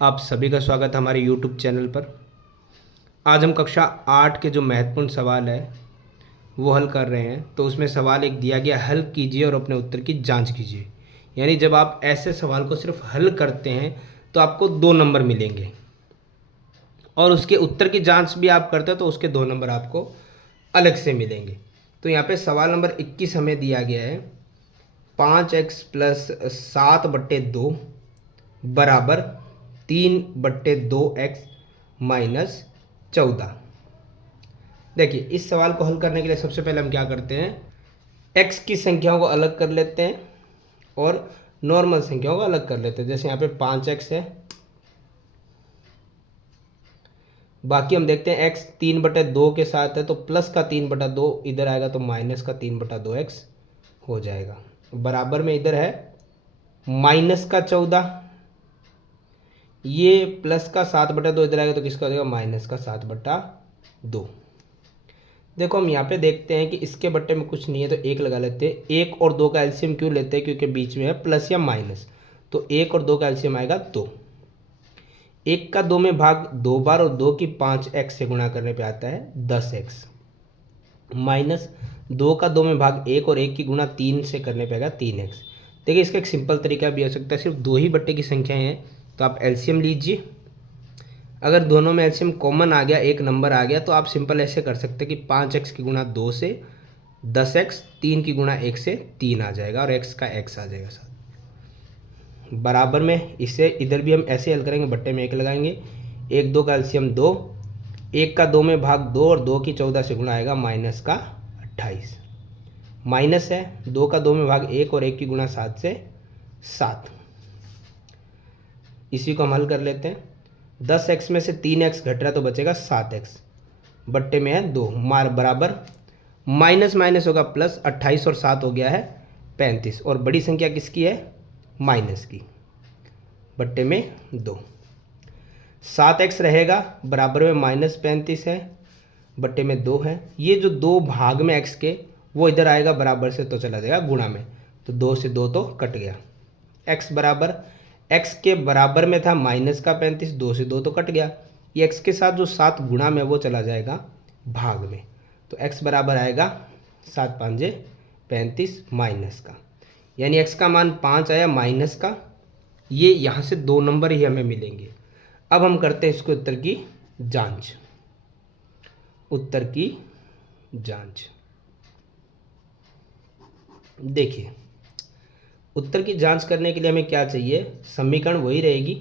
आप सभी का स्वागत है हमारे YouTube चैनल पर। आज हम कक्षा 8 के जो महत्वपूर्ण सवाल है वो हल कर रहे हैं। तो उसमें सवाल एक दिया गया, हल कीजिए और अपने उत्तर की जांच कीजिए। यानी जब आप ऐसे सवाल को सिर्फ हल करते हैं तो आपको 2 नंबर मिलेंगे, और उसके उत्तर की जांच भी आप करते हैं तो उसके 2 नंबर आपको अलग से मिलेंगे। तो यहाँ पे सवाल नंबर 21 हमें दिया गया है, 5x प्लस 7/2 बराबर 3/2x माइनस 14। देखिए, इस सवाल को हल करने के लिए सबसे पहले हम क्या करते हैं, x की संख्याओं को अलग कर लेते हैं और नॉर्मल संख्याओं को अलग कर लेते हैं। जैसे यहाँ पे 5x है, बाकी हम देखते हैं x 3/2 के साथ है तो प्लस का 3/2 इधर आएगा तो माइनस का 3/2x हो जाएगा। बराबर में इधर है माइनस का 14, ये प्लस का 7/2 इधर आएगा तो किसका हो जाएगा, माइनस का 7/2। देखो, हम यहाँ पे देखते हैं कि इसके बट्टे में कुछ नहीं है तो 1 लगा लेते हैं। 1 और 2 का एलसीएम क्यों लेते हैं, क्योंकि बीच में है प्लस या माइनस, तो 1 और 2 का एलसीएम आएगा 2। 1 का 2 में भाग 2 बार और 2 की 5x से गुणा करने पे आता है 10x, माइनस 2 का 2 में भाग 1 और 1 की गुणा 3 से करने पे आएगा 3x। देखिए, इसका एक सिंपल तरीका भी हो सकता है, सिर्फ 2 ही बट्टे की संख्याएं हैं तो आप एलसीएम लीजिए। अगर दोनों में एलसीएम कॉमन आ गया, एक नंबर आ गया, तो आप सिंपल ऐसे कर सकते हैं कि 5x की गुणा 2 से 10x, 3 की गुणा 1 से 3 आ जाएगा और x का x आ जाएगा साथ। बराबर में इसे इधर भी हम ऐसे हल करेंगे, बट्टे में 1 लगाएंगे, 1 2 का एलसीएम 2, 1 का 2 में भाग 2 और 2 की 14 से गुणा आएगा माइनस का 28। माइनस है, 2 का 2 में भाग 1 और 1 की गुणा 7 से 7। इसी को हम हल कर लेते हैं। 10x में से 3x घट रहा है तो बचेगा 7x, बट्टे में है 2, मार बराबर माइनस माइनस होगा प्लस, 28 और 7 हो गया है 35, और बड़ी संख्या किसकी है, माइनस की, बट्टे में 2। 7x रहेगा, बराबर में माइनस 35 है, बट्टे में 2 है। ये जो 2 भाग में x के वो इधर आएगा बराबर से तो चला जाएगा गुणा में, तो 2 से 2 तो कट गया। x बराबर, x के बराबर में था माइनस का 35, 2 से 2 तो कट गया। ये x के साथ जो 7 गुणा में वो चला जाएगा भाग में, तो x बराबर आएगा 7 5 35 माइनस का, यानी x का मान 5 आया माइनस का। ये यहाँ से 2 नंबर ही हमें मिलेंगे। अब हम करते हैं इसको उत्तर की जांच। उत्तर की जांच देखिए, उत्तर की जांच करने के लिए हमें क्या चाहिए, समीकरण वही रहेगी,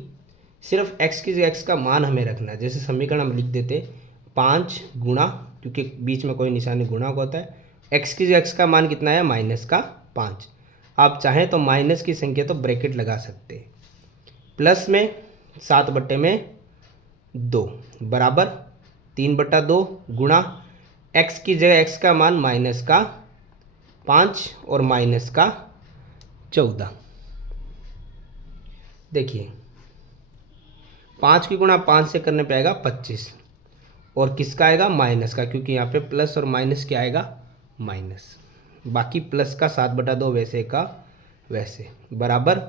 सिर्फ x की जगह x का मान हमें रखना है। जैसे समीकरण हम लिख देते 5 गुणा, क्योंकि बीच में कोई निशानी गुणा होता है, x की जगह x का मान कितना है, माइनस का 5। आप चाहें तो माइनस की संख्या तो ब्रैकेट लगा सकते हैं, प्लस में 7/2 बराबर 3/2 गुणा x की जगह x का मान माइनस का 5 और माइनस का 14। देखिए, 5 की गुणा 5 से करने पे आएगा 25, और किसका आएगा, माइनस का, क्योंकि यहाँ पे प्लस और माइनस क्या आएगा, माइनस। बाकी प्लस का 7/2 वैसे का वैसे, बराबर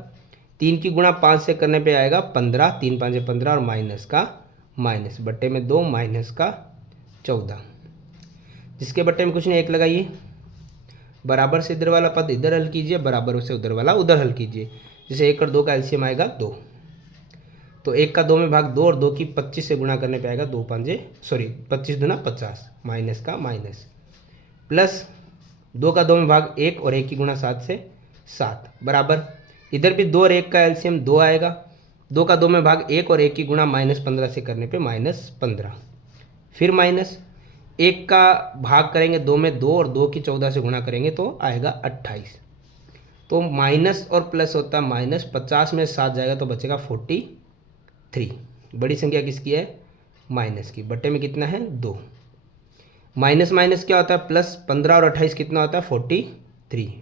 3 की गुणा 5 से करने पे आएगा 15, 3 5 15, और माइनस का माइनस, बट्टे में 2 माइनस का 14। जिसके बट्टे में कुछ नहीं, 1 लगाइए, बराबर से इधर वाला पद इधर हल कीजिए, बराबर से उधर वाला उधर हल कीजिए। जैसे 1 और 2 का एलसीएम आएगा 2, तो 1 का 2 में भाग 2 और 2 की 25 से गुणा करने पे आएगा 25 दूना 50, माइनस का माइनस, प्लस 2 का 2 में भाग 1 और 1 की गुणा 7 से 7, बराबर इधर भी 2 और 1 का एलसीएम 2 आएगा, 2 का 2 में भाग 1 और 1 की गुणा -15 से करने पे -15, फिर माइनस 1 का भाग करेंगे 2 में 2 और 2 की 14 से गुणा करेंगे तो आएगा 28। तो माइनस और प्लस होता है माइनस, 50 में 7 जाएगा तो बचेगा 43। बड़ी संख्या किसकी है, माइनस की, बट्टे में कितना है 2। माइनस माइनस क्या होता है, प्लस, 15 और 28 कितना होता है 43।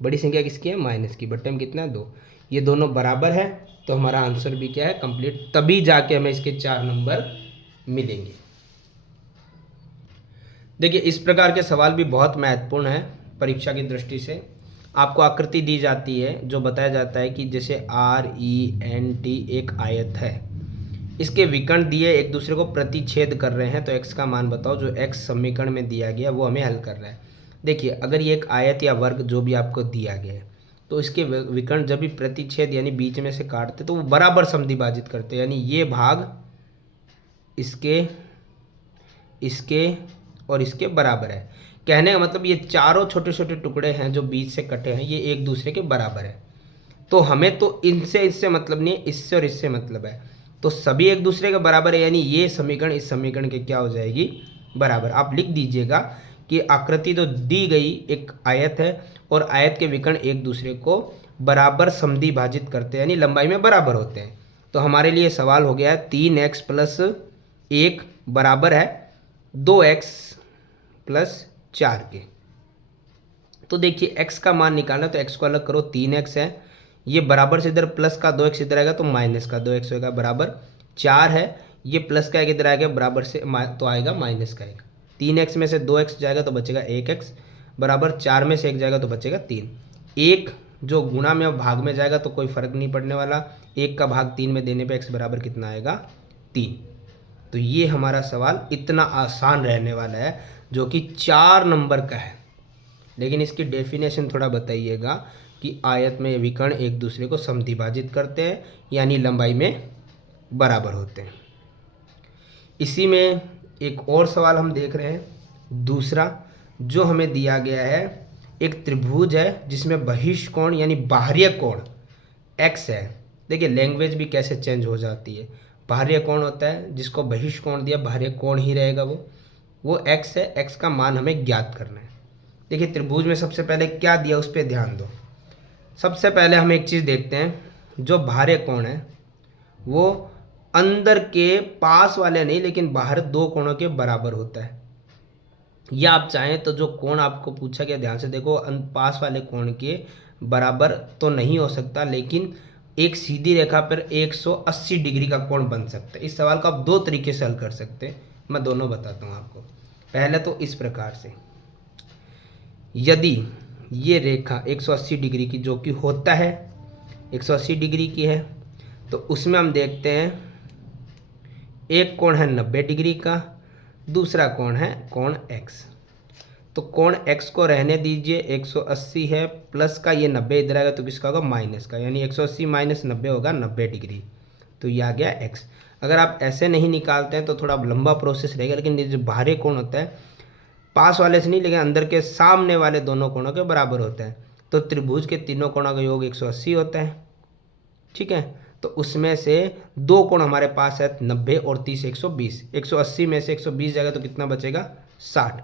बड़ी संख्या किसकी है, माइनस की, बट्टे में कितना है 2। ये दोनों बराबर है तो हमारा आंसर भी क्या है, कंप्लीट, तभी जाके हमें इसके 4 नंबर मिलेंगे। देखिए, इस प्रकार के सवाल भी बहुत महत्वपूर्ण है परीक्षा की दृष्टि से। आपको आकृति दी जाती है जो बताया जाता है कि जैसे RENT एक आयत है, इसके विकर्ण दिए एक दूसरे को प्रतिच्छेद कर रहे हैं, तो x का मान बताओ। जो x समीकरण में दिया गया वो हमें हल कर रहा है। देखिए अगर ये एक आयत या वर्ग जो भी आपको दिया गया है, तो इसके विकर्ण जब भी प्रतिच्छेद यानी बीच में से काटते तो वो बराबर समद्विभाजित करते, यानी ये भाग इसके इसके और इसके बराबर है। कहने का मतलब ये चारों छोटे छोटे टुकड़े हैं जो बीच से कटे हैं, ये एक दूसरे के बराबर है। तो हमें तो इनसे इससे मतलब नहीं है, इससे और इससे मतलब है। तो सभी एक दूसरे के बराबर है, यानी ये समीकरण इस समीकरण के क्या हो जाएगी, बराबर। आप लिख दीजिएगा कि आकृति तो दी गई एक आयत है और आयत के विकर्ण एक दूसरे को बराबर समद्विभाजित करते हैं, यानी लंबाई में बराबर होते हैं। तो हमारे लिए सवाल हो गया है 3x प्लस 1 बराबर है 2x प्लस 4 के। तो देखिए x का मान निकालना, तो x को अलग करो, 3x है, ये बराबर से इधर प्लस का 2x इधर आएगा तो माइनस का 2x होगा, बराबर 4 है, ये प्लस का एक इधर आएगा बराबर से तो आएगा माइनस का 1। 3x में से 2x जाएगा तो बचेगा 1x, बराबर 4 में से 1 जाएगा तो बचेगा 3। 1 जो गुणा में और भाग में जाएगा तो कोई फर्क नहीं पड़ने वाला, 1 का भाग 3 में देने पे x बराबर कितना आएगा, 3। तो ये हमारा सवाल इतना आसान रहने वाला है जो कि 4 नंबर का है। लेकिन इसकी डेफिनेशन थोड़ा बताइएगा कि आयत में विकर्ण एक दूसरे को समद्विभाजित करते हैं यानी लंबाई में बराबर होते हैं। इसी में एक और सवाल हम देख रहे हैं, दूसरा जो हमें दिया गया है, एक त्रिभुज है जिसमें बहिष्कोण यानी बाह्य कोण x है। देखिए लैंग्वेज भी कैसे चेंज हो जाती है, बाह्य कोण होता है, जिसको बहिष्कोण दिया बाह्य कोण ही रहेगा, वो x है, x का मान हमें ज्ञात करना है। देखिए त्रिभुज में सबसे पहले क्या दिया उस पर ध्यान दो। सबसे पहले हम एक चीज़ देखते हैं, जो बाह्य कोण है वो अंदर के पास वाले नहीं लेकिन बाहर दो कोणों के बराबर होता है। या आप चाहें तो जो कोण आपको पूछा गया ध्यान से देखो, पास वाले कोण के बराबर तो नहीं हो सकता, लेकिन एक सीधी रेखा पर 180 डिग्री का कोण बन सकता है। इस सवाल को आप दो तरीके से हल कर सकते हैं, मैं दोनों बताता हूँ आपको। पहले तो इस प्रकार से, यदि ये रेखा 180 डिग्री की जो कि होता है 180 डिग्री की है, तो उसमें हम देखते हैं एक कोण है 90 डिग्री का, दूसरा कोण है कोण x। तो कोण x को रहने दीजिए, 180 है, प्लस का ये 90 इधर आएगा तो किसका होगा, माइनस का, यानी 180 माइनस 90 होगा 90 डिग्री। तो ये आ गया x। अगर आप ऐसे नहीं निकालते हैं तो थोड़ा लंबा प्रोसेस रहेगा, लेकिन ये जो बाहरी कोण होता है पास वाले से नहीं लेकिन अंदर के सामने वाले दोनों कोणों के बराबर होता है। तो त्रिभुज के तीनों कोणों का योग 180 होता है, ठीक है। तो उसमें से दो कोण हमारे पास है 90 और 30 120। 180 में से 120 जाएगा तो कितना बचेगा, 60।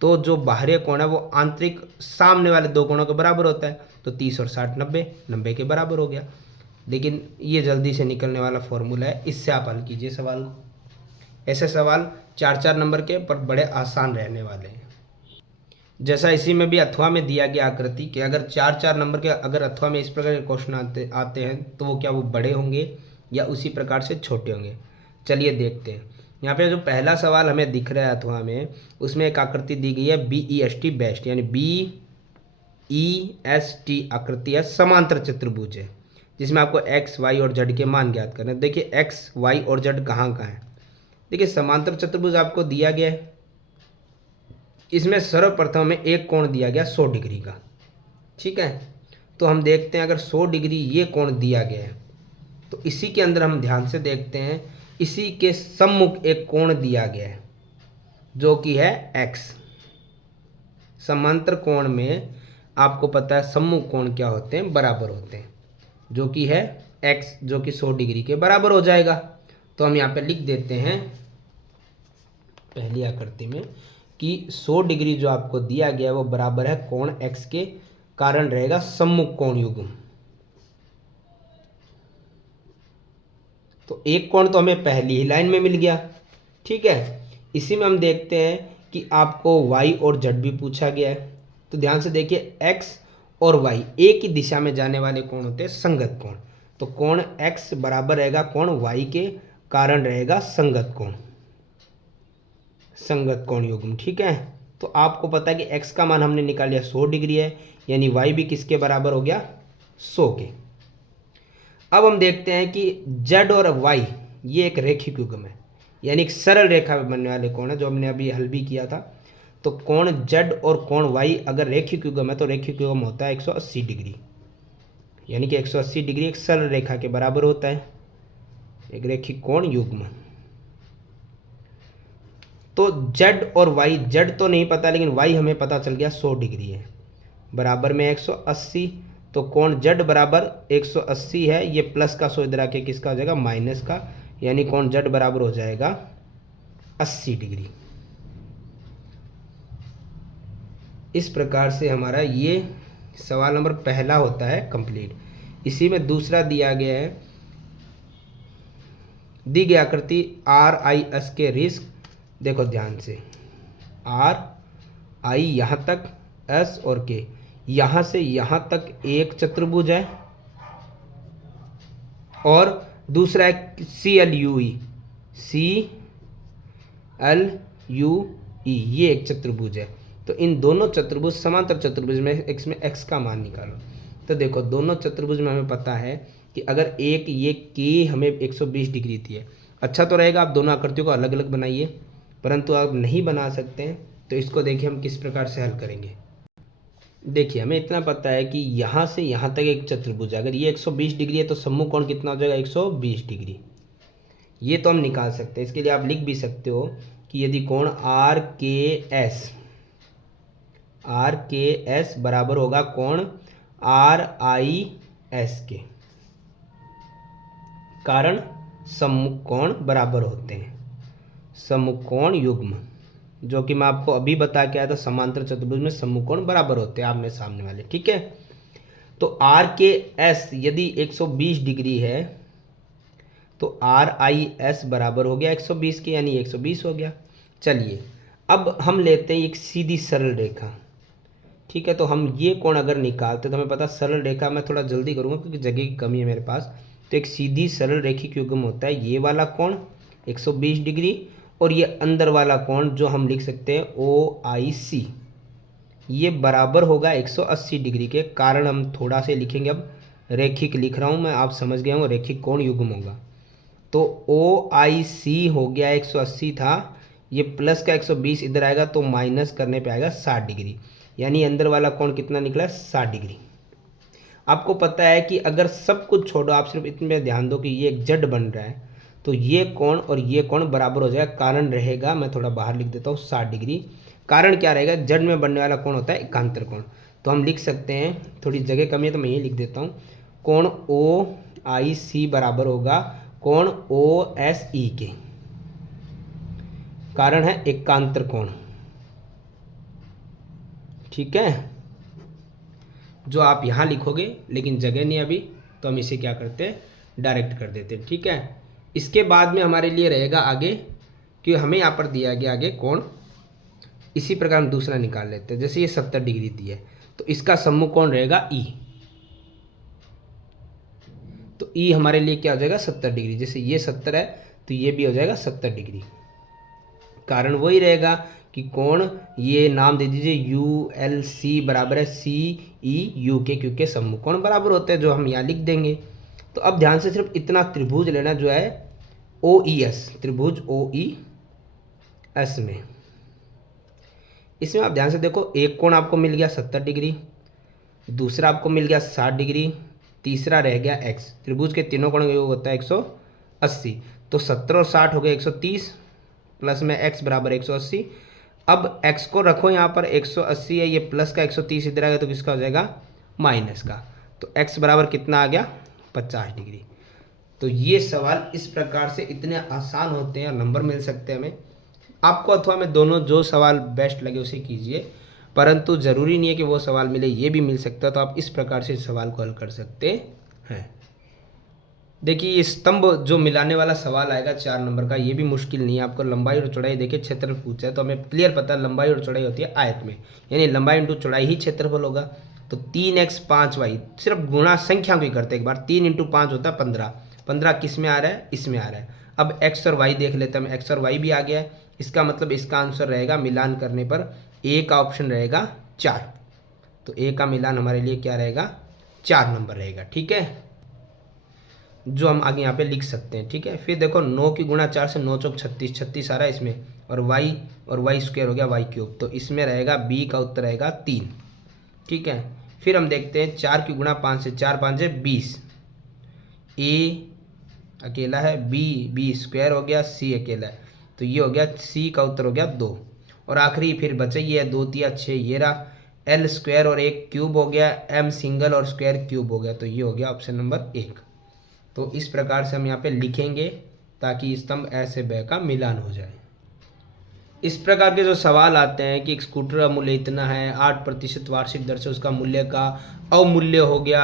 तो जो बाहरी कोण है वो आंतरिक सामने वाले दो कोणों के बराबर होता है, तो 30 और 60 90 के बराबर हो गया। लेकिन ये जल्दी से निकलने वाला फॉर्मूला है, इससे आप हल कीजिए सवाल को। ऐसे सवाल 4-4 नंबर के पर बड़े आसान रहने वाले हैं। जैसा इसी में भी अथवा में दिया गया आकृति कि अगर 4-4 नंबर के अगर अथवा में इस प्रकार के क्वेश्चन आते हैं तो वो क्या वो बड़े होंगे या उसी प्रकार से छोटे होंगे। चलिए देखते हैं। यहाँ पे जो पहला सवाल हमें दिख रहा है अथवा में, उसमें एक आकृति दी गई है BEST बेस्ट, यानी BEST आकृति है, समांतर चतुर्भुज है, जिसमें आपको x, y और z के मान ज्ञात करना है। देखिए x, y और z कहाँ कहाँ है। देखिए समांतर चतुर्भुज आपको दिया गया है, इसमें सर्वप्रथम में एक कोण दिया गया 100 डिग्री का, ठीक है। तो हम देखते हैं अगर 100 डिग्री ये कोण दिया गया है तो इसी के अंदर हम ध्यान से देखते हैं, इसी के सम्मुख एक कोण दिया गया है जो कि है x। समांतर कोण में आपको पता है सम्मुख कोण क्या होते हैं, बराबर होते हैं, जो कि है x, जो कि 100 डिग्री के बराबर हो जाएगा। तो हम यहाँ पे लिख देते हैं पहली आकृति में कि 100 डिग्री जो आपको दिया गया है वो बराबर है कोण x के, कारण रहेगा सम्मुख कोण युग्म। तो एक कोण तो हमें पहली ही लाइन में मिल गया, ठीक है। इसी में हम देखते हैं कि आपको y और z भी पूछा गया है, तो ध्यान से देखिए x और y एक ही दिशा में जाने वाले कोण होते हैं संगत कोण। तो कोण x बराबर रहेगा कोण y के, कारण रहेगा संगत कोण, संगत कोण युग्म, ठीक है। तो आपको पता है कि x का मान हमने निकाल लिया 100 डिग्री है, यानी y भी किसके बराबर हो गया 100 के। अब हम देखते हैं कि z और y ये एक रेखिक युग्म है, यानी एक सरल रेखा में बनने वाले कोण है, जो हमने अभी हल भी किया था। तो कोण z और कोण y अगर रेखिक युग्म है तो रेखिक युग्म होता है 180 डिग्री, यानी कि 180 डिग्री एक सरल रेखा के बराबर होता है, एक रेखिक कोण युग्म। तो z और y, z तो नहीं पता लेकिन y हमें पता चल गया 100 डिग्री है, बराबर में 180। तो कोण z बराबर 180 है, ये प्लस का 100 इधर आके किसका हो जाएगा माइनस का, यानी कोण z बराबर हो जाएगा 80 डिग्री। इस प्रकार से हमारा ये सवाल नंबर पहला होता है कंप्लीट। इसी में दूसरा दिया गया है, दी गई आकृति आर आई एस के रिस्क, देखो ध्यान से, आर आई यहाँ तक, एस और के यहाँ से यहाँ तक एक चतुर्भुज है, और दूसरा है C L U E, C L U E, ये एक चतुर्भुज है। तो इन दोनों चतुर्भुज समांतर चतुर्भुज में इसमें x का मान निकालो। तो देखो दोनों चतुर्भुज में हमें पता है कि अगर एक ये के हमें 120 डिग्री दी है, अच्छा तो रहेगा आप दोनों आकृतियों को अलग अलग बनाइए, परंतु आप नहीं बना सकते हैं। तो इसको देखिए हम किस प्रकार से हल करेंगे। देखिए हमें इतना पता है कि यहाँ से यहाँ तक एक चतुर्भुज है, अगर ये 120 डिग्री है तो सम्मुख कोण कितना हो जाएगा 120 डिग्री, ये तो हम निकाल सकते हैं। इसके लिए आप लिख भी सकते हो कि यदि कोण आर के एस बराबर होगा कोण आर आई एस के, कारण सम्मुख कोण बराबर होते हैं, सम्मुख कोण युग्म, जो कि मैं आपको अभी बता के आया था, समांतर चतुर्भुज में सम्मुख कोण बराबर होते हैं आमने सामने वाले, ठीक है। तो आर के एस यदि 120 डिग्री है तो आर आई एस बराबर हो गया 120 के, यानी 120 हो गया। चलिए अब हम लेते हैं एक सीधी सरल रेखा, ठीक है। तो हम ये कोण अगर निकालते तो हमें पता सरल रेखा, मैं थोड़ा जल्दी करूँगा क्योंकि जगह की कमी है मेरे पास। तो एक सीधी सरल रेखिक युग्म होता है ये वाला कोण 120 डिग्री, और ये अंदर वाला कोण जो हम लिख सकते हैं ओ आई सी, ये बराबर होगा 180 डिग्री के, कारण हम थोड़ा से लिखेंगे, अब रेखिक लिख रहा हूँ मैं, आप समझ गए होंगे रेखिक कोण युग्म होगा। तो ओ आई सी हो गया 180 था, ये प्लस का 120 इधर आएगा तो माइनस करने पे आएगा 60 डिग्री, यानी अंदर वाला कोण कितना निकला 60 डिग्री। आपको पता है कि अगर सब कुछ छोड़ो, आप सिर्फ इतने ध्यान दो कि ये एक जड बन रहा है, तो ये कोण और ये कोण बराबर हो जाएगा, कारण रहेगा, मैं थोड़ा बाहर लिख देता हूँ 60 डिग्री। कारण क्या रहेगा, जड़ में बनने वाला कोण होता है एकांतर कोण, तो हम लिख सकते हैं, थोड़ी जगह कमी है तो मैं ये लिख देता हूँ, कोण ओ आई सी बराबर होगा कोण ओ एस ई के, कारण है एकांतर कोण, ठीक है। जो आप यहाँ लिखोगे लेकिन जगह नहीं अभी, तो हम इसे क्या करते हैं डायरेक्ट कर देते हैं, ठीक है। इसके बाद में हमारे लिए रहेगा आगे, कि हमें यहाँ पर दिया गया आगे कोण, इसी प्रकार हम दूसरा निकाल लेते हैं। जैसे ये 70 डिग्री दी है तो इसका सम्मुख कोण रहेगा ई, तो ई हमारे लिए क्या हो जाएगा 70 डिग्री। जैसे ये 70 है तो ये भी हो जाएगा 70 डिग्री, कारण वही रहेगा कि कोण, ये नाम दे दीजिए यू एल सी बराबर है सी ई यू के, क्योंकि सम्मुख कोण बराबर होते हैं, जो हम यहाँ लिख देंगे। तो अब ध्यान से सिर्फ इतना त्रिभुज लेना जो है ओ ई एस, त्रिभुज ओ ई एस में, इसमें आप ध्यान से देखो, एक कोण आपको मिल गया 70 डिग्री, दूसरा आपको मिल गया 60 डिग्री, तीसरा रह गया x। त्रिभुज के तीनों कोण का योग होता है 180, तो 70 और 60 हो गए 130, प्लस में x बराबर 180। अब x को रखो यहाँ पर 180 है, ये प्लस का 130 इधर आ गया तो किसका हो जाएगा माइनस का, तो x बराबर कितना आ गया 50 डिग्री। तो ये सवाल इस प्रकार से इतने आसान होते हैं और नंबर मिल सकते हैं हमें, आपको अथवा में दोनों जो सवाल बेस्ट लगे उसे कीजिए, परंतु ज़रूरी नहीं है कि वो सवाल मिले, ये भी मिल सकता है, तो आप इस प्रकार से इस सवाल को हल कर सकते हैं। देखिए ये स्तंभ जो मिलाने वाला सवाल आएगा 4 नंबर का, ये भी मुश्किल नहीं है। आपको लंबाई और चौड़ाई देखिए क्षेत्रफल पूछा है, तो हमें क्लियर पता है लंबाई और चौड़ाई होती है आयत में, यानी लंबाई इंटू चौड़ाई ही क्षेत्रफल होगा। तो 3x 5y, सिर्फ गुणा संख्या को ही करते एक बार, 3 × 5 होता है 15, 15 किस में आ रहा है इसमें आ रहा है। अब x और y देख लेते हैं हम, x और y भी आ गया है, इसका मतलब इसका आंसर रहेगा मिलान करने पर ए का ऑप्शन रहेगा 4, तो ए का मिलान हमारे लिए क्या रहेगा, 4 नंबर रहेगा। ठीक है, जो हम आगे यहाँ पे लिख सकते हैं। ठीक है, फिर देखो 9 की गुणा 4 से 9 चौक 36, 36 आ रहा है इसमें, और वाई स्क्वायर हो गया वाई क्यूब, तो इसमें रहेगा बी का उत्तर रहेगा 3। ठीक है, फिर हम देखते हैं 4 की गुणा 5 से, 4 5 से 20, ए अकेला है, बी स्क्वायर हो गया, सी अकेला है, तो ये हो गया सी का उत्तर हो गया 2। और आखिरी फिर बचे ये है 2 3 6, ये रहा एल स्क्वायर और एक क्यूब हो गया, एम सिंगल और स्क्वायर क्यूब हो गया, तो ये हो गया ऑप्शन नंबर 1। तो इस प्रकार से हम यहाँ पे लिखेंगे ताकि स्तंभ ऐसे ब का मिलान हो जाए। इस प्रकार के जो सवाल आते हैं कि एक स्कूटर का मूल्य इतना है, 8% वार्षिक दर से उसका मूल्य का अवमूल्य हो गया,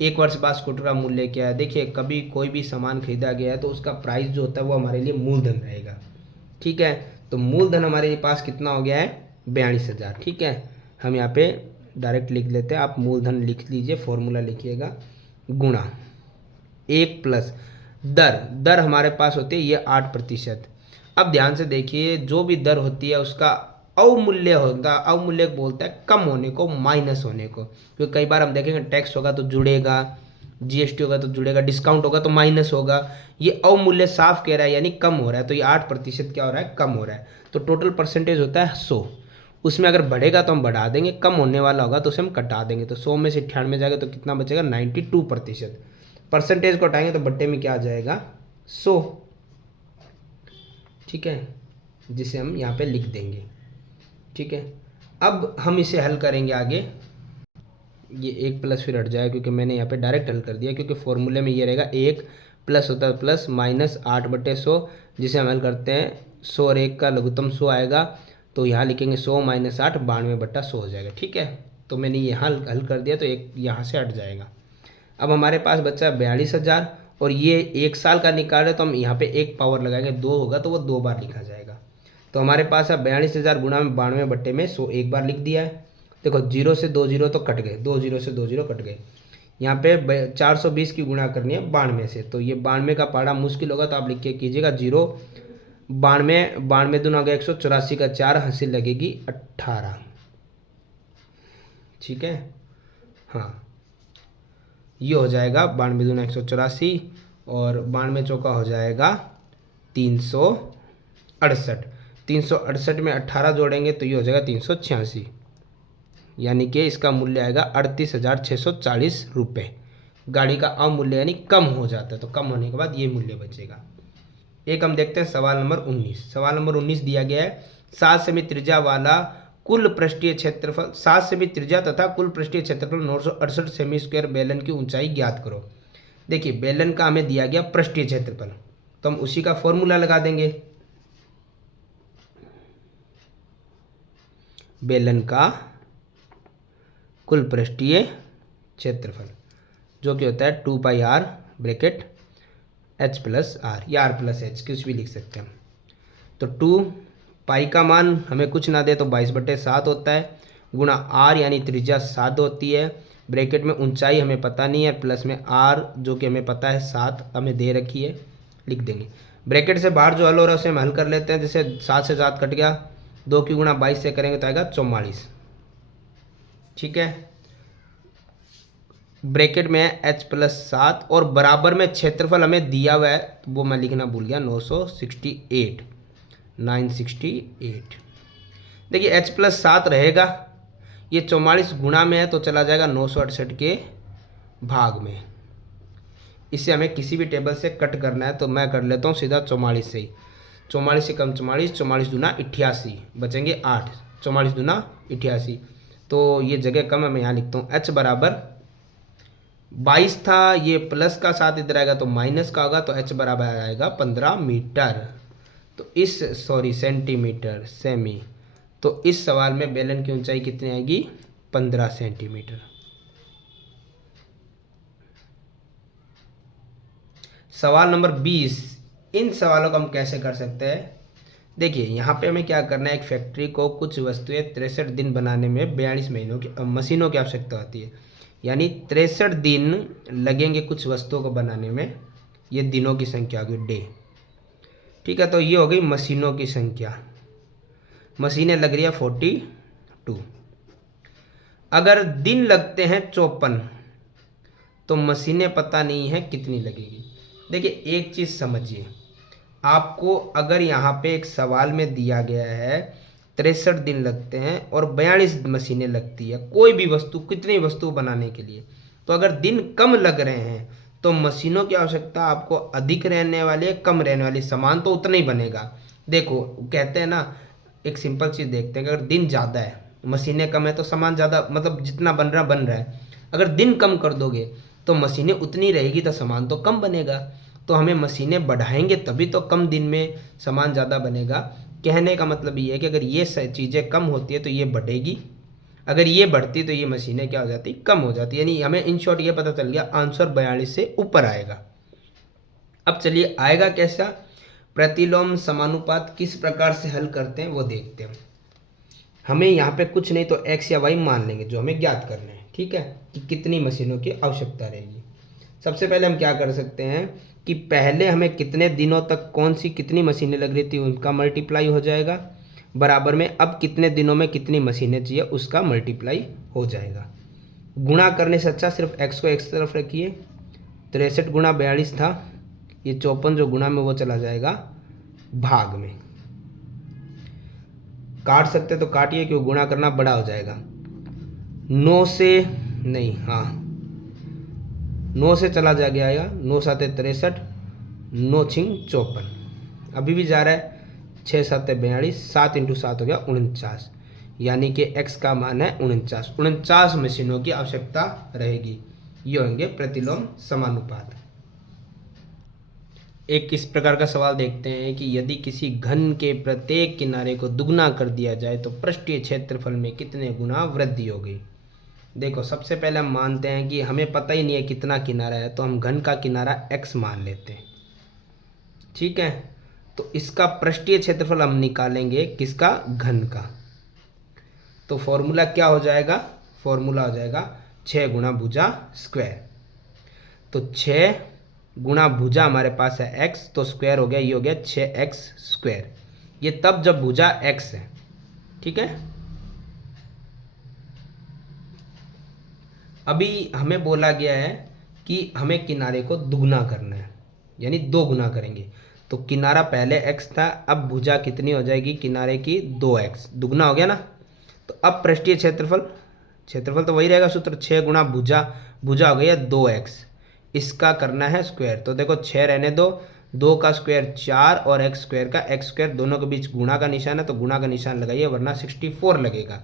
1 वर्ष बाद स्कूटर का मूल्य क्या है। देखिए कभी कोई भी सामान खरीदा गया है तो उसका प्राइस जो होता है वो हमारे लिए मूलधन रहेगा। ठीक है, तो मूलधन हमारे पास कितना हो गया है, 42,000। ठीक है, हम यहाँ पे डायरेक्ट लिख लेते हैं, आप मूलधन लिख लीजिए, फॉर्मूला लिखिएगा, गुणा 1 प्लस दर हमारे पास होती है ये 8%। अब ध्यान से देखिए, जो भी दर होती है उसका अवमूल्य होता है, अवमूल्य बोलता है कम होने को, माइनस होने को, क्योंकि कई बार हम देखेंगे टैक्स होगा तो जुड़ेगा, जीएसटी होगा तो जुड़ेगा, डिस्काउंट होगा तो माइनस होगा। ये अवमूल्य साफ कह रहा है यानी कम हो रहा है, तो ये 8% क्या हो रहा है, कम हो रहा है। तो टोटल परसेंटेज होता है 100, उसमें अगर बढ़ेगा तो हम बढ़ा देंगे, कम होने वाला होगा तो उसे हम कटा देंगे। तो 100 में से 98 जाएगा तो कितना बचेगा, 92%। परसेंटेज को हटाएंगे तो बट्टे में क्या आ जाएगा, 100। ठीक है, जिसे हम यहाँ पे लिख देंगे। ठीक है, अब हम इसे हल करेंगे आगे, ये 1 प्लस फिर हट जाएगा क्योंकि मैंने यहाँ पे डायरेक्ट हल कर दिया, क्योंकि फॉर्मूले में ये रहेगा 1 प्लस होता है प्लस माइनस 8/100, जिसे हम हल करते हैं 100 और 1 का लघुत्तम 100 आएगा, तो यहाँ लिखेंगे 100 माइनस 8 92/100 हो जाएगा। ठीक है, तो मैंने यहाँ हल कर दिया तो एक यहाँ से हट जाएगा। अब हमारे पास बचा 42,000 और ये 1 साल का निकाल रहे तो हम यहाँ पे एक पावर लगाएंगे, 2 होगा तो वो 2 बार लिखा जाएगा। तो हमारे पास अब 42,000 गुणा में 92/100 एक बार लिख दिया है। देखो 0 से 2 0 तो कट गए, 2 0 से 2 0 कट गए। यहाँ पे 420 की गुणा करनी है 92 से, तो ये 92 का पढ़ा मुश्किल होगा तो आप लिख के कीजिएगा 0 92 दूना हो गया 184 का 4 हंसी लगेगी 18। ठीक है, हाँ ये हो जाएगा 92 दूना 184 और 92 चौका हो जाएगा 368। 368 में 18 जोड़ेंगे तो ये हो जाएगा 386, यानी कि इसका मूल्य आएगा 38,640 रुपये। गाड़ी का अवमूल्य यानी कम हो जाता है, तो कम होने के बाद ये मूल्य बचेगा। एक हम देखते हैं सवाल नंबर 19। सवाल नंबर 19 दिया गया है 7 सेमी त्रिज्या वाला कुल पृष्ठीय क्षेत्रफल, 7 सेमी त्रिज्या तथा कुल पृष्ठीय क्षेत्रफल 968 सेमी स्क्वायर बेलन की ऊंचाई ज्ञात करो। देखिए बेलन का हमें दिया गया पृष्ठीय क्षेत्रफल, तो हम उसी का फॉर्मूला लगा देंगे। बेलन का कुल पृष्ठीय क्षेत्रफल जो कि होता है 2πr bracket h plus R या r प्लस एच, कुछ भी लिख सकते हैं। तो 2 पाई का मान हमें कुछ ना दे तो 22/7 होता है, गुणा r यानी त्रिज्या 7 होती है, ब्रैकेट में ऊंचाई हमें पता नहीं है, प्लस में r जो कि हमें पता है 7 हमें दे रखी है, लिख देंगे। ब्रैकेट से बाहर जो हल हो रहा है उसे हम हल कर लेते हैं। जैसे 7 से 7 कट गया, 2 की गुणा 22 से करेंगे तो आएगा 44। ठीक है, ब्रैकेट में है h प्लस 7 और बराबर में क्षेत्रफल हमें दिया हुआ है, वो मैं लिखना भूल गया, 968। देखिए h प्लस 7 रहेगा, ये 44 गुणा में है तो चला जाएगा 968 के भाग में। इसे हमें किसी भी टेबल से कट करना है तो मैं कर लेता हूँ सीधा 44 से ही। 44 से कम 44, 44 दूना 88, बचेंगे 8, 44 दूना 88, तो ये जगह कम है, मैं यहाँ लिखता हूँ h बराबर 22 था, ये प्लस का 7 इधर आएगा तो माइनस का होगा, तो h बराबर आएगा 15 मीटर। तो इस सेंटीमीटर सेमी, तो इस सवाल में बेलन की ऊंचाई कितनी आएगी, 15 सेंटीमीटर। सवाल नंबर 20, इन सवालों को हम कैसे कर सकते हैं। देखिए यहाँ पे हमें क्या करना है, एक फैक्ट्री को कुछ वस्तुएं 63 दिन बनाने में 42 महीनों की मशीनों की आवश्यकता होती है, यानी 63 दिन लगेंगे कुछ वस्तुओं को बनाने में, ये दिनों की संख्या होगी डे। ठीक है, तो ये हो गई मशीनों की संख्या, मशीनें लग रही है 42। अगर दिन लगते हैं 54 तो मशीनें पता नहीं है कितनी लगेगी। देखिए एक चीज़ समझिए, आपको अगर यहाँ पे एक सवाल में दिया गया है 63 दिन लगते हैं और 42 मशीनें लगती है कोई भी वस्तु, कितनी वस्तु बनाने के लिए, तो अगर दिन कम लग रहे हैं तो मशीनों की आवश्यकता आपको अधिक रहने वाली है, कम रहने वाली, सामान तो उतना ही बनेगा। देखो कहते हैं ना, एक सिंपल चीज़ देखते हैं कि अगर दिन ज़्यादा है मशीनें कम है तो सामान ज़्यादा, मतलब जितना बन रहा है। अगर दिन कम कर दोगे तो मशीनें उतनी रहेगी तो सामान तो कम बनेगा। तो हमें मशीनें बढ़ाएंगे तभी तो कम दिन में सामान ज़्यादा बनेगा। कहने का मतलब ये है कि अगर ये चीज़ें कम होती है तो ये बढ़ेगी, अगर ये बढ़ती तो ये मशीनें क्या हो जाती, कम हो जाती। यानी हमें इन शॉर्ट ये पता चल गया आंसर 42 से ऊपर आएगा। अब चलिए आएगा कैसा, प्रतिलोम समानुपात किस प्रकार से हल करते हैं वो देखते हैं। हमें यहाँ पे कुछ नहीं तो x या y मान लेंगे जो हमें ज्ञात करना है, ठीक है, कि कितनी मशीनों की आवश्यकता रहेगी। सबसे पहले हम क्या कर सकते हैं कि पहले हमें कितने दिनों तक कौन सी कितनी मशीनें लग रही थी उनका मल्टीप्लाई हो जाएगा, बराबर में अब कितने दिनों में कितनी मशीनें चाहिए उसका मल्टीप्लाई हो जाएगा। गुणा करने से अच्छा सिर्फ x को x तरफ रखिए, 63 गुणा 42 था, ये 54 जो गुणा में वो चला जाएगा भाग में। काट सकते तो काटिए क्यों, गुणा करना बड़ा हो जाएगा। 9 से नहीं, हाँ 9 से चला जा गया आएगा, 9 साते 63, 9 छिंग 54, अभी भी जा रहा है, 6 साते 42, 7 × 7 हो गया 49, यानी कि x का मान है 49 मशीनों की आवश्यकता रहेगी। ये होंगे प्रतिलोम समानुपात। एक किस प्रकार का सवाल देखते हैं कि यदि किसी घन के प्रत्येक किनारे को दुगना कर दिया जाए तो पृष्ठीय क्षेत्रफल में कितने गुना वृद्धि होगी। देखो सबसे पहले हम मानते हैं कि हमें पता ही नहीं है कितना किनारा है, तो हम घन का किनारा x मान लेते हैं, ठीक है। तो इसका पृष्ठीय क्षेत्रफल हम निकालेंगे किसका, घन का। तो फॉर्मूला क्या हो जाएगा, फॉर्मूला हो जाएगा 6 गुणा भुजा स्क्वायर। तो 6 गुणा भुजा हमारे पास है x, तो स्क्वायर हो गया, ये हो गया 6x स्क्वायर। ये तब जब भुजा x है, ठीक है। अभी हमें बोला गया है कि हमें किनारे को दुगना करना है, यानी 2 गुना करेंगे। तो किनारा पहले x था, अब भुजा कितनी हो जाएगी किनारे की, 2x, दुगना हो गया ना। तो अब पृष्ठीय क्षेत्रफल तो वही रहेगा सूत्र, 6 गुणा भुजा, भुजा हो गया 2x, इसका करना है स्क्वायर। तो देखो 6 रहने दो, 2 का स्क्वायर 4 और x स्क्वायर का x स्क्वायर, दोनों के बीच गुणा का निशान है तो गुणा का निशान लगाइए वरना 64 लगेगा।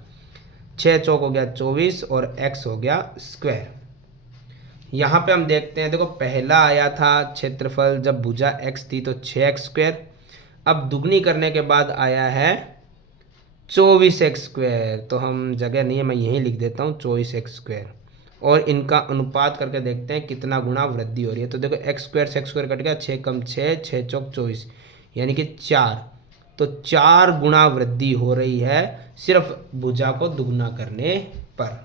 6 चौक हो गया 24 और x हो गया स्क्वायर। यहाँ पे हम देखते हैं, देखो पहला आया था क्षेत्रफल जब भुजा x थी तो 6x स्क्वायर, अब दुगनी करने के बाद आया है 24x स्क्वायर। तो हम जगह नहीं है, मैं यहीं लिख देता हूँ 24x स्क्वायर, और इनका अनुपात करके देखते हैं कितना गुना वृद्धि हो रही है। तो देखो x स्क्वायर से x स्क्वायर कट गया, 6 कम 6, 6 चौक 24, यानी कि 4। तो 4 गुना वृद्धि हो रही है सिर्फ भुजा को दुगना करने पर।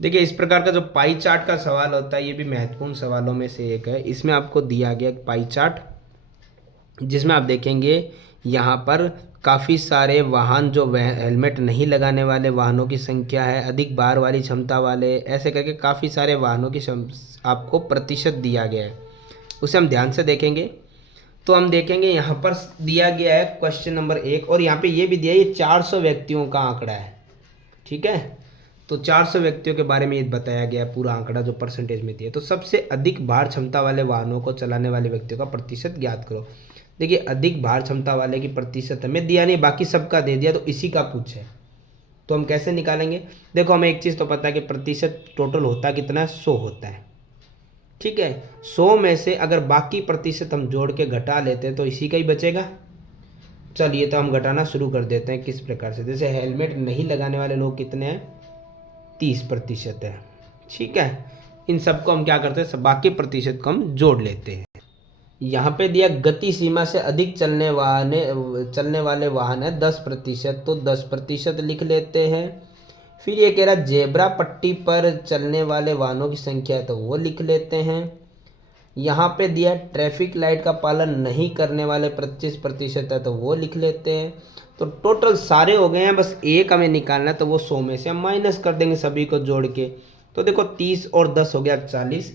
देखिए इस प्रकार का जो पाई चार्ट का सवाल होता है ये भी महत्वपूर्ण सवालों में से एक है। इसमें आपको दिया गया एक पाई चार्ट जिसमें आप देखेंगे यहाँ पर काफ़ी सारे वाहन जो हेलमेट नहीं लगाने वाले वाहनों की संख्या है, अधिक भार वाली क्षमता वाले, ऐसे करके काफ़ी सारे वाहनों की आपको प्रतिशत दिया गया है, उसे हम ध्यान से देखेंगे। तो हम देखेंगे यहाँ पर दिया गया है क्वेश्चन नंबर 1, और यहाँ पे ये भी दिया है, ये 400 व्यक्तियों का आंकड़ा है, ठीक है। तो 400 व्यक्तियों के बारे में ये बताया गया है पूरा आंकड़ा जो परसेंटेज में दिया है। तो सबसे अधिक भार क्षमता वाले वाहनों को चलाने वाले व्यक्तियों का प्रतिशत ज्ञात करो। देखिए अधिक भार क्षमता वाले की प्रतिशत हमें दिया नहीं, बाकी सबका दे दिया, तो इसी का पूछे तो हम कैसे निकालेंगे। देखो हमें एक चीज़ तो पता है कि प्रतिशत टोटल होता कितना है, 100 होता है, ठीक है। 100 में से अगर बाकी प्रतिशत हम जोड़ के घटा लेते हैं तो इसी का ही बचेगा। चलिए तो हम घटाना शुरू कर देते हैं किस प्रकार से। जैसे हेलमेट नहीं लगाने वाले लोग कितने हैं, 30% है, ठीक है। इन सबको हम क्या करते हैं, बाकी प्रतिशत को हम जोड़ लेते हैं। यहाँ पे दिया गति सीमा से अधिक चलने वाले वाहन है 10%, तो 10% लिख लेते हैं। फिर ये कह रहा जेब्रा पट्टी पर चलने वाले वाहनों की संख्या है तो वो लिख लेते हैं। यहाँ पे दिया ट्रैफिक लाइट का पालन नहीं करने वाले 25% है, तो वो लिख लेते हैं। तो टोटल सारे हो गए हैं, बस एक हमें निकालना है, तो वो 100 में से हम माइनस कर देंगे सभी को जोड़ के। तो देखो 30 और 10 हो गया 40,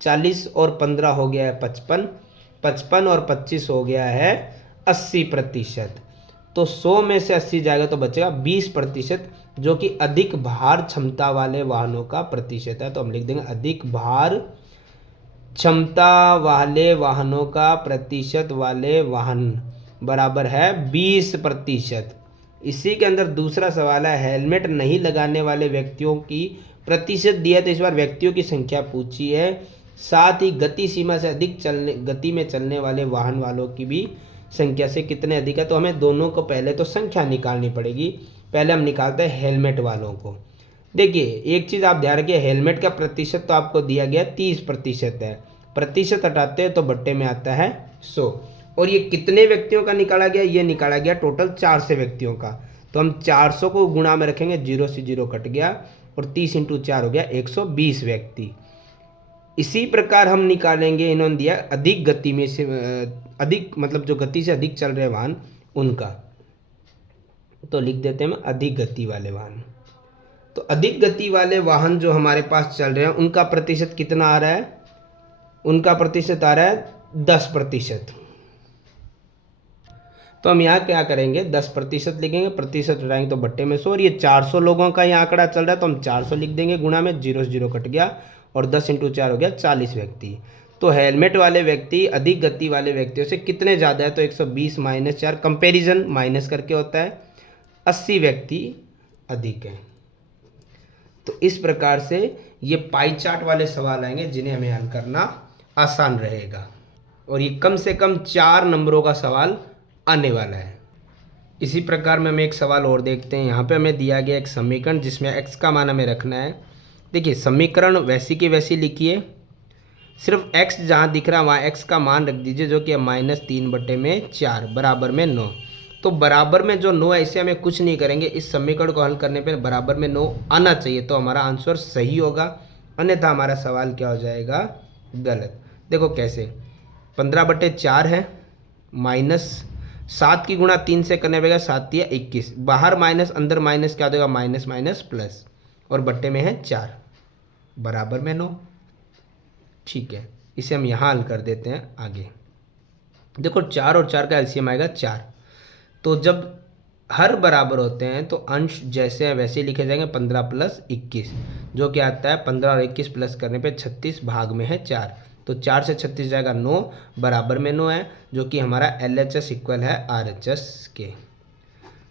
40 और 15 हो गया है 55, 55 और 25 हो गया है 80%। तो 100 में से 80 जाएगा तो बचेगा 20%, जो कि अधिक भार क्षमता वाले वाहनों का प्रतिशत है। तो हम लिख देंगे अधिक भार क्षमता वाले वाहनों का प्रतिशत वाले वाहन बराबर है 20%। इसी के अंदर दूसरा सवाल है, हेलमेट नहीं लगाने वाले व्यक्तियों की प्रतिशत दिया, तो इस बार व्यक्तियों की संख्या पूछी है। साथ ही गति सीमा से अधिक गति में चलने वाले वाहन वालों की भी संख्या से कितने अधिक है। तो हमें दोनों को पहले तो संख्या निकालनी पड़ेगी। पहले हम निकालते हैं हेलमेट वालों को। देखिए एक चीज़ आप ध्यान रखिए, हेलमेट का प्रतिशत तो आपको दिया गया 30% है, प्रतिशत हटाते हैं तो बट्टे में आता है 100। और ये कितने व्यक्तियों का निकाला गया, ये निकाला गया टोटल 400 व्यक्तियों का। तो हम 400 को गुणा में रखेंगे, 0 से 0 कट गया, और 30 × 4 हो गया 120 व्यक्ति। इसी प्रकार हम निकालेंगे, इन्होंने दिया अधिक गति में से अधिक, मतलब जो गति से अधिक चल रहे वाहन उनका, तो लिख देते हैं हम अधिक गति वाले वाहन। तो अधिक गति वाले वाहन जो हमारे पास चल रहे हैं उनका प्रतिशत कितना आ रहा है, उनका प्रतिशत आ रहा है 10%। तो हम यहाँ क्या करेंगे, 10% लिखेंगे, प्रतिशत हटाएंगे तो बट्टे में 100, और ये 400 लोगों का ये आंकड़ा चल रहा है, तो हम 400 लिख देंगे गुणा में, 0 से 0 कट गया, और 10 × 4 हो गया 40 व्यक्ति। तो हेलमेट वाले व्यक्ति अधिक गति वाले व्यक्तियों से कितने ज़्यादा है, तो 120 - 4, कंपेरिजन माइनस करके होता है, 80 व्यक्ति अधिक हैं। तो इस प्रकार से ये पाई चार्ट वाले सवाल आएंगे जिन्हें हमें हल करना आसान रहेगा, और ये कम से कम 4 नंबरों का सवाल आने वाला है। इसी प्रकार में हम एक सवाल और देखते हैं। यहाँ पे हमें दिया गया एक समीकरण जिसमें x का मान हमें रखना है। देखिए समीकरण वैसी की वैसी लिखिए, सिर्फ x जहाँ दिख रहा है वहाँ x का मान रख दीजिए, जो कि है -3/4 बराबर में 9। तो बराबर में जो 9 है इसे हमें कुछ नहीं करेंगे, इस समीकरण को हल करने पर बराबर में 9 आना चाहिए, तो हमारा आंसर सही होगा, अन्यथा हमारा सवाल क्या हो जाएगा, गलत। देखो कैसे, 15/4 है, -7 की गुणा 3 से करने पड़ेगा, 7 × 21, बाहर माइनस अंदर माइनस क्या देगा, माइनस माइनस प्लस, और बट्टे में है 4 बराबर में 9। ठीक है, इसे हम यहाँ हल कर देते हैं आगे। देखो 4 और 4 का एलसीएम आएगा 4, तो जब हर बराबर होते हैं तो अंश जैसे हैं वैसे लिखे जाएंगे। 15 + 21 जो कि आता है 15 और 21 प्लस करने पे 36, भाग में है 4, तो 4 से 36 जाएगा 9, बराबर में 9 है, जो कि हमारा LHS इक्वल है RHS के।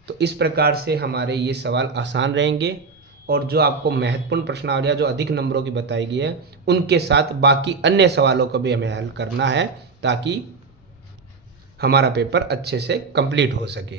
तो इस प्रकार से हमारे ये सवाल आसान रहेंगे, और जो आपको महत्वपूर्ण प्रश्नावलियाँ जो अधिक नंबरों की बताई गई है उनके साथ बाकी अन्य सवालों को भी हमें हल करना है, ताकि हमारा पेपर अच्छे से कंप्लीट हो सके।